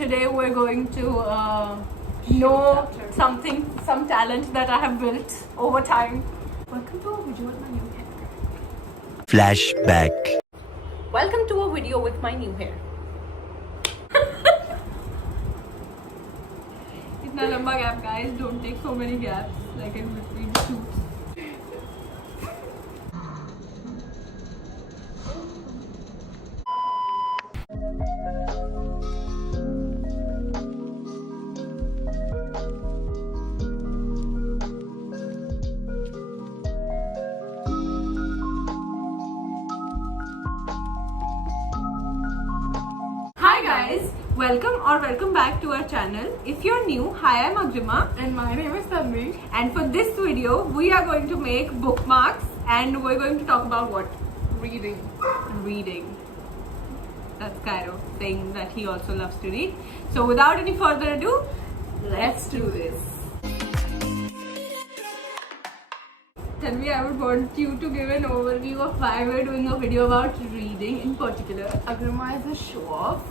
today we're going to know some talent that I have built over time. Welcome to a video with my new hair. Flashback. Welcome to a video with my new hair. इतना लंबा gap, guys. Don't take so many gaps like in between shoots. Hi guys, welcome back to our channel. If you're new, hi, I'm Agrima And my name is Tanvi. and for this video we are going to make bookmarks and we're going to talk about what? Reading. That's Cairo saying that he also loves to read. So without any further ado, let's do this. Tanvi, I would want you to give an overview of why we're doing a video about reading in particular. Agrima is a show-off.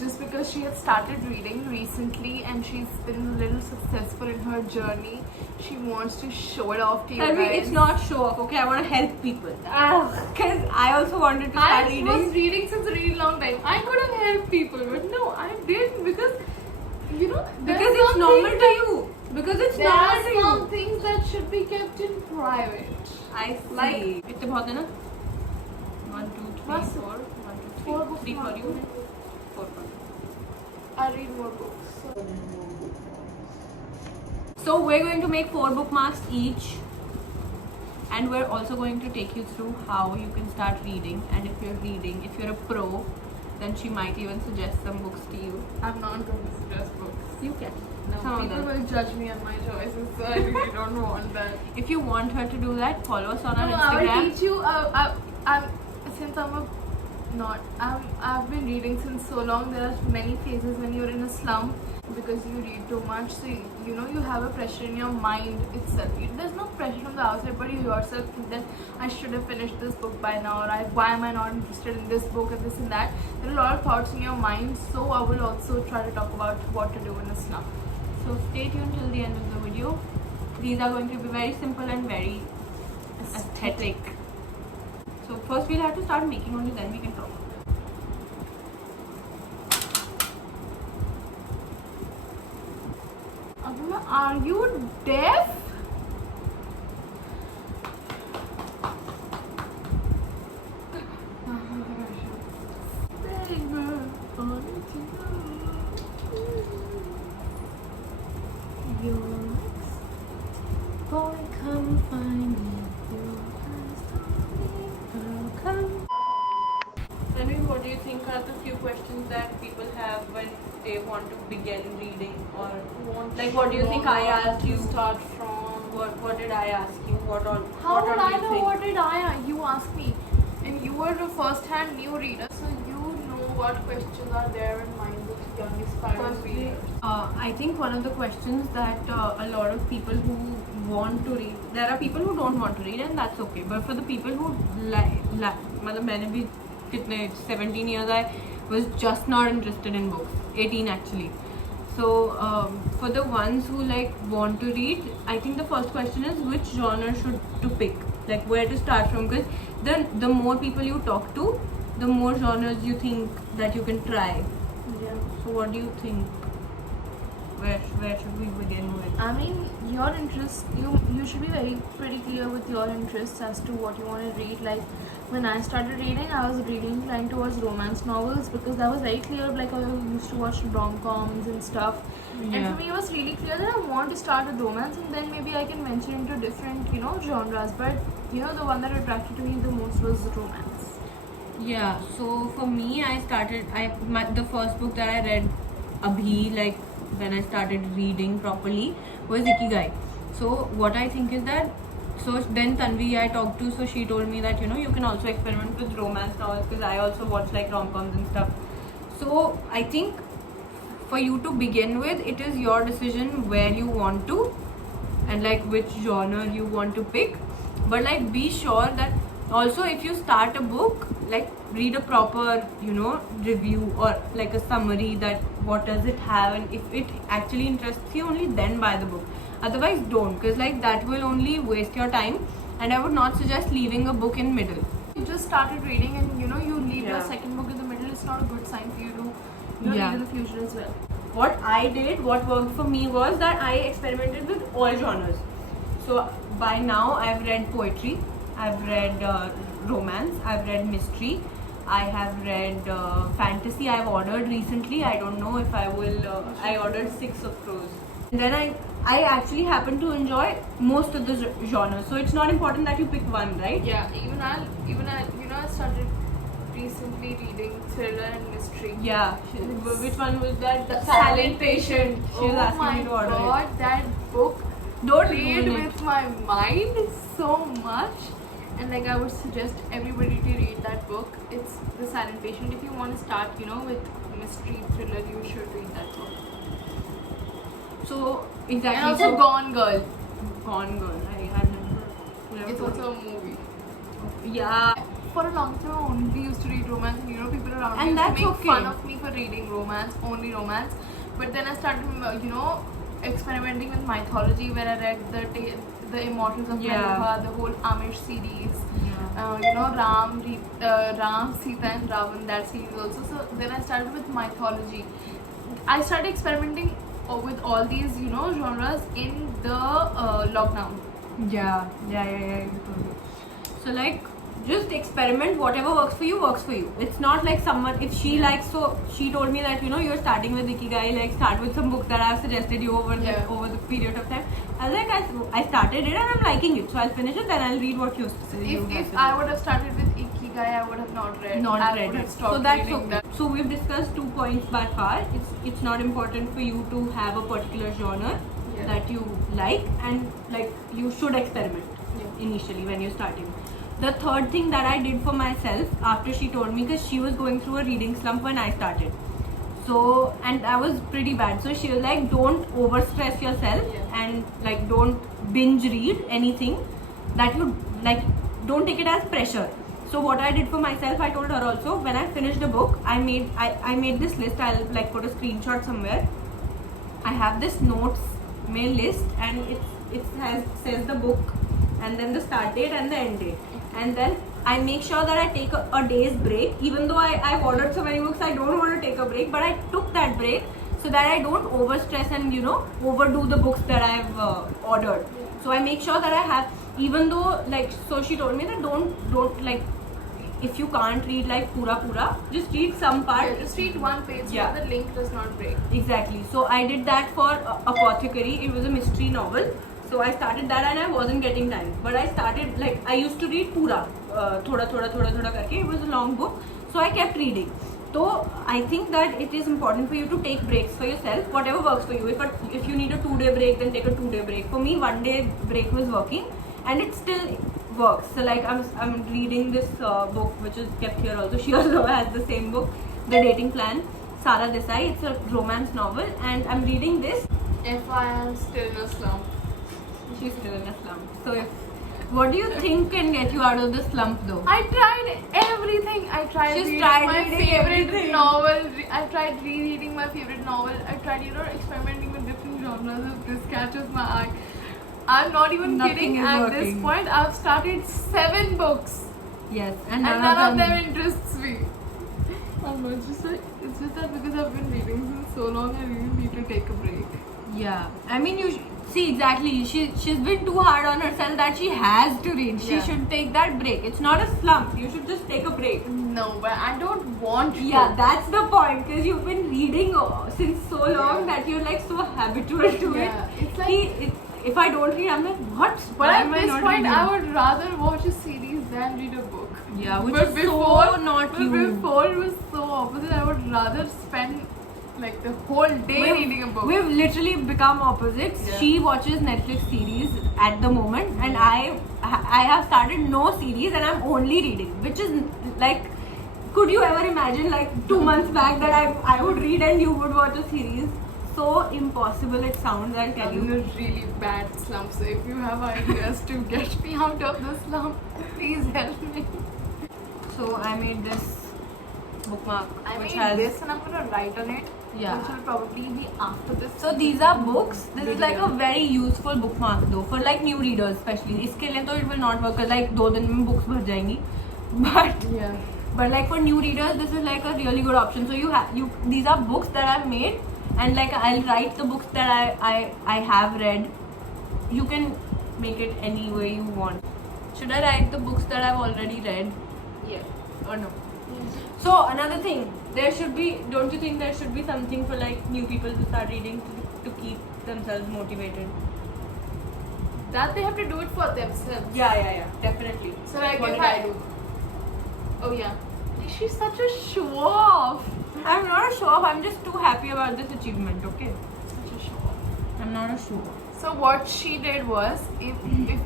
Just because she had started reading recently and she's been a little successful in her journey, she wants to show it off to you Tanvi, guys. it's not show off, okay? I want to help people. Because I also wanted to start I reading. was reading since a really long time. I could have helped people, but no, I didn't because, you know, Because it's normal to you. Because it's There normal are to some you. things that should be kept in private. I see. Like- कितने बहुत है ना? 1, 2, 3, बस 4. 1, 2, 3. Four books 3 for you. now. 4 for me. I read more books. So we're going to make 4 bookmarks each. And we're also going to take you through how you can start reading. And if you're a pro, then she might even suggest some books to you. I'm not going to suggest books. You can. No, Some of people them. will judge me on my choices, so I really don't want that. If you want her to do that, follow us on our No, I will Instagram. teach you. I've been reading since so long. There are many phases when you're in a slump because you read too much. So you have a pressure in your mind itself. There's no pressure from the outside, but you yourself think that I should have finished this book by now, or why am I not interested in this book and this and that. There are a lot of thoughts in your mind. So I will also try to talk about what to do in a slump. So stay tuned till the end of the video. These are going to be very simple and very aesthetic. So first we'll have to start making only, then we can talk. Agrima, are you deaf? Boy, come find me. Girl, come. Tell me, what do you think are the few questions that people have when they want to begin reading, or like what do you think I asked you? Start from. What did I ask you? What all? How what would all I do you know? think? What did you ask me? And you were the first-hand new reader, so you know what questions are there in minds of young aspiring readers. I think one of the questions that a lot of people who want to read, there are people who don't want to read, and that's okay. But for the people who मतलब मैंने भी कितने 17 years I was just not interested in books, 18 actually. So for the ones who like want to read, I think the first question is which genre to pick, like where to start from, because then the more people you talk to, the more genres you think that you can try. Yeah. So what do you think? Where should we begin with? I mean, your interests, you should be pretty clear with your interests as to what you want to read. Like when I started reading, I was really inclined towards romance novels because that was very clear. Like I used to watch rom-coms and stuff, and Yeah. for me it was really clear that I want to start with romance, and then maybe I can venture into different, genres. But the one that attracted me the most was romance. Yeah, so for me, the first book that I read abhi, like when I started reading properly, was Ikigai. So what I think is that, so then Tanvi I talked to, so she told me that you can also experiment with romance novels, because I also watch like rom-coms and stuff. So I think for you to begin with, it is your decision where you want to and like which genre you want to pick, but like be sure that also if you start a book, like read a proper, you know, review or like a summary that what does it have, and if it actually interests you, only then buy the book. Otherwise, don't, because like that will only waste your time, and I would not suggest leaving a book in middle. You just started reading and you know you leave your Yeah. second book in the middle. It's not a good sign for you to Yeah. read in the future as well. What I did, what worked for me was that I experimented with all genres. So by now I've read poetry, I've read romance, I've read mystery, I have read fantasy. I've ordered recently. I don't know if I will. I ordered 6 of those. And then I actually happen to enjoy most of the genres. So it's not important that you pick one, right? Yeah, even I, you know, I started recently reading thriller and mystery. Yeah. Which one was that? The Silent Patient. She was asking me to order Oh my god, that book Don't played ruin it. with my mind so much. And like I would suggest everybody to read that book. It's The Silent Patient. If you want to start, you know, with mystery thriller, you should read that book. So exactly. And also so, Gone Girl. Gone Girl. I never. It's also a movie. Yeah. For a long time, I only used to read romance, and you know, people around And me used that's to make okay. fun of me for reading romance, only romance. But then I started, you know, experimenting with mythology, where I read the Immortals of Yeah. Meluha, the whole Amish series. Yeah. You know, Ram, Sita, and Ravan, that series also. So then I started with mythology. I started experimenting with all these, you know, genres in the lockdown. Yeah. So like, just experiment. Whatever works for you works for you. It's not like someone, if she likes, so she told me that, you know, you're starting with Ikigai, like start with some book that I've suggested you over the period of time. I was like, I started it and I'm liking it, so I'll finish it, then I'll read what you say. If I would have started with Ikigai, I would have not read. I read would have it. stopped So that's reading okay. that. So we've discussed 2 points by far. It's not important for you to have a particular genre Yeah. that you like, and like you should experiment Yeah. initially when you're starting. The third thing that I did for myself after she told me, because she was going through a reading slump when I started. So, and I was pretty bad. So she was like, don't overstress yourself Yeah. and like don't binge read anything that you like, don't take it as pressure. So what I did for myself, I told her also, when I finished the book, I made this list. I'll like put a screenshot somewhere. I have this notes mail list, and it says the book and then the start date and the end date. And then I make sure that I take a day's break. Even though I've ordered so many books, I don't want to take a break, but I took that break so that I don't overstress and, you know, overdo the books that I've ordered. So I make sure that I have, even though like, so she told me that don't like, if you can't read like pura, just read some part. Yeah, just read one page Yeah. so the link does not break. Exactly. So I did that for Apothecary. It was a mystery novel. So I started that and I wasn't getting time. But I started, like, I used to read pura. Thoda karke. It was a long book. So I kept reading. So I think that it is important for you to take breaks for yourself. Whatever works for you. If you need a 2-day break, then take a 2-day break. For me, 1-day break was working. And it still works. So like I'm reading this book which is kept here also. She also has the same book, The Dating Plan, Sara Desai. It's a romance novel, and I'm reading this. If I am still in a slump. She's still in a slump. So what do you think can get you out of the slump though? I tried everything. I tried She's reading tried my reading favorite everything. novel. I tried rereading my favorite novel. I tried, you know, experimenting with different genres. If this catches my eye. I'm not even Nothing kidding. is At this working. point, I've started 7 books. Yes, And none of them interests me. I'm not just like, it's just that because I've been reading since so long, I really need to take a break. Yeah, I mean you see exactly. She's been too hard on herself that she has to read. She Yeah. should take that break. It's not a slump. You should just take a break. No, but I don't want to. Yeah, that's the point, because you've been reading since so long Yeah. that you're like so habitual to Yeah, it. it's like- If I don't read, I'm like, what? But Why at am I this not point, reading? I would rather watch a series than read a book. Yeah, which But is before, so not but you. before it was so opposite. I would rather spend like the whole day reading a book. We've literally become opposites. Yeah. She watches Netflix series at the moment, and I have started no series, and I'm only reading, which is like, could you ever imagine like 2 months back that I would read and you would watch a series? So impossible it sounds, I'll tell I'm in you. a really bad slump, so if you have ideas to get me out of the slump, please help me. So I made this bookmark I which made has this and I'm gonna write on it. Yeah. Which will probably be after this. So these are books. This is like a Video. very useful bookmark though for like new readers especially. इसके लिए तो it will not work like 2 दिन में books भर जाएंगी. Yeah. But like for new readers, this is like a really good option. So these are books that I've made, and like I'll write the books that I have read. You can make it any way you want. Should I write the books that I've already read Yeah. or no? So another thing, there should be. Don't you think there should be something for like new people to start reading to keep themselves motivated? That they have to do it for themselves. Yeah, definitely. So like What if did I do? Oh yeah. She's such a show off. I'm not a show off. I'm just too happy about this achievement. Okay. Such a show off. I'm not a show off. So what she did was, if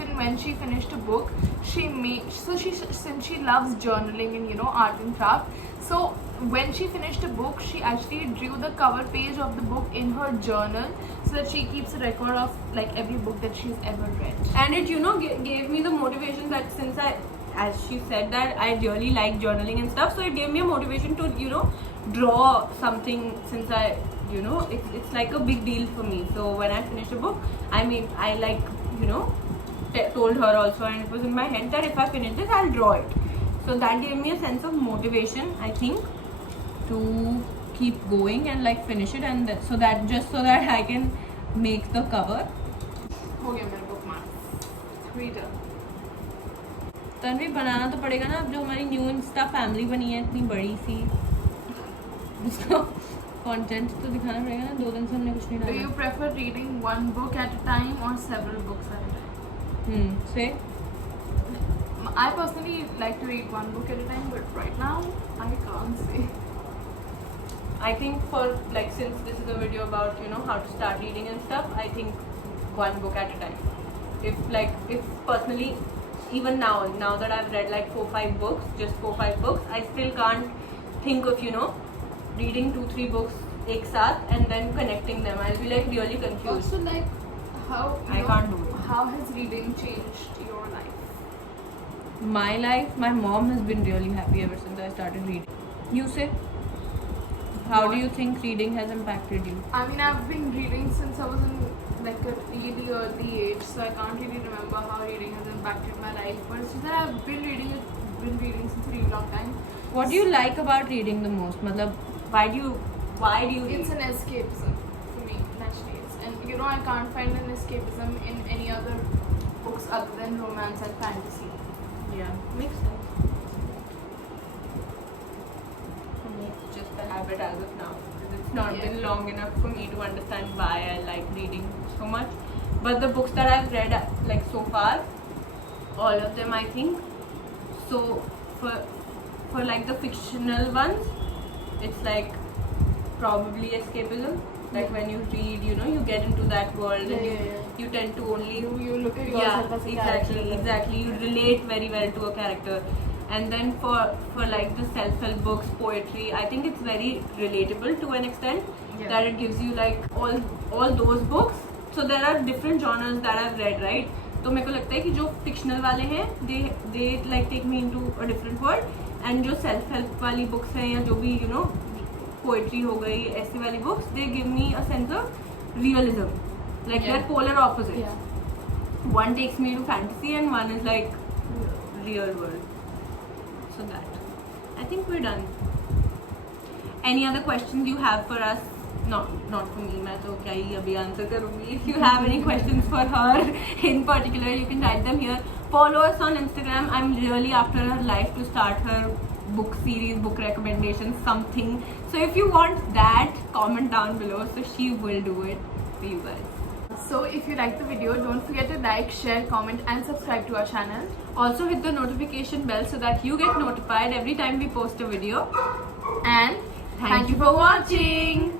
and when she finished a book, she made. So since she loves journaling and art and craft. So when she finished a book, she actually drew the cover page of the book in her journal, so that she keeps a record of like every book that she's ever read. And it gave me the motivation that since as she said that I really like journaling and stuff, so it gave me a motivation to draw something since I it's like a big deal for me. So when I finished a book, I told her also, and it was in my head that if I finish this, I'll draw it. So that gave me a sense of motivation, I think, to keep going and like finish it, and so that I can make the cover. हो गया मेरा bookmark. Reader. Tanvi बनाना तो पड़ेगा ना, अब जो हमारी new Insta family बनी है इतनी बड़ी सी, उसको कंटेंट तो दिखाना पड़ेगा ना. 2 दिन से हमने कुछ नहीं Do डाला. you prefer reading one book at a time or several books at a time? Say. I personally like to read one book at a time, but right now I can't say. I think for like, since this is a video about how to start reading and stuff, I think one book at a time. If personally, even now that I've read like 4-5 books, just 4-5 books, I still can't think of reading 2-3 books ek saath and then connecting them. I'll be like really confused. Also, like how I can't do it. How has reading changed your life? My life, my mom has been really happy ever since I started reading. You say? How do you think reading has impacted you? I mean, I've been reading since I was in like a really early age, so I can't really remember how reading has impacted my life. But it's just that I've been reading since a really long time. What do you like about reading the most? Matlab, why do you read? It's an escapism for me, naturally. And I can't find an escapism in any other books other than romance and fantasy. Yeah, makes sense. For me, it's just a habit as of now. It's not been long enough for me to understand why I like reading so much. But the books that I've read, like so far, all of them, I think. So for like the fictional ones, it's like probably escapism. Like when you read, you get into that world and you tend to only You look at yourself as a character. exactly. You relate very well to a character. And then for like the self-help books, poetry, I think it's very relatable to an extent, that it gives you like all those books. So there are different genres that I've read, right? तो मेरे को लगता है कि जो fictional वाले हैं, they like take me into a different world, and जो self-help वाली books हैं या जो भी poetry हो गई, ऐसी वाली books, they give me a sense of realism, like they're polar opposites. Yeah. One takes me to fantasy and one is like real world. So that, I think we're done. Any other questions you have for us? Not for me, मैं तो क्या ही अभी answer करूँगी. If you have any questions for her in particular, you can write them here. Follow us on Instagram. I'm really after her life to start her book series, book recommendations, something. So if you want that, comment down below. So she will do it for you guys. So if you like the video, don't forget to like, share, comment and subscribe to our channel. Also hit the notification bell so that you get notified every time we post a video. And Thank you for watching.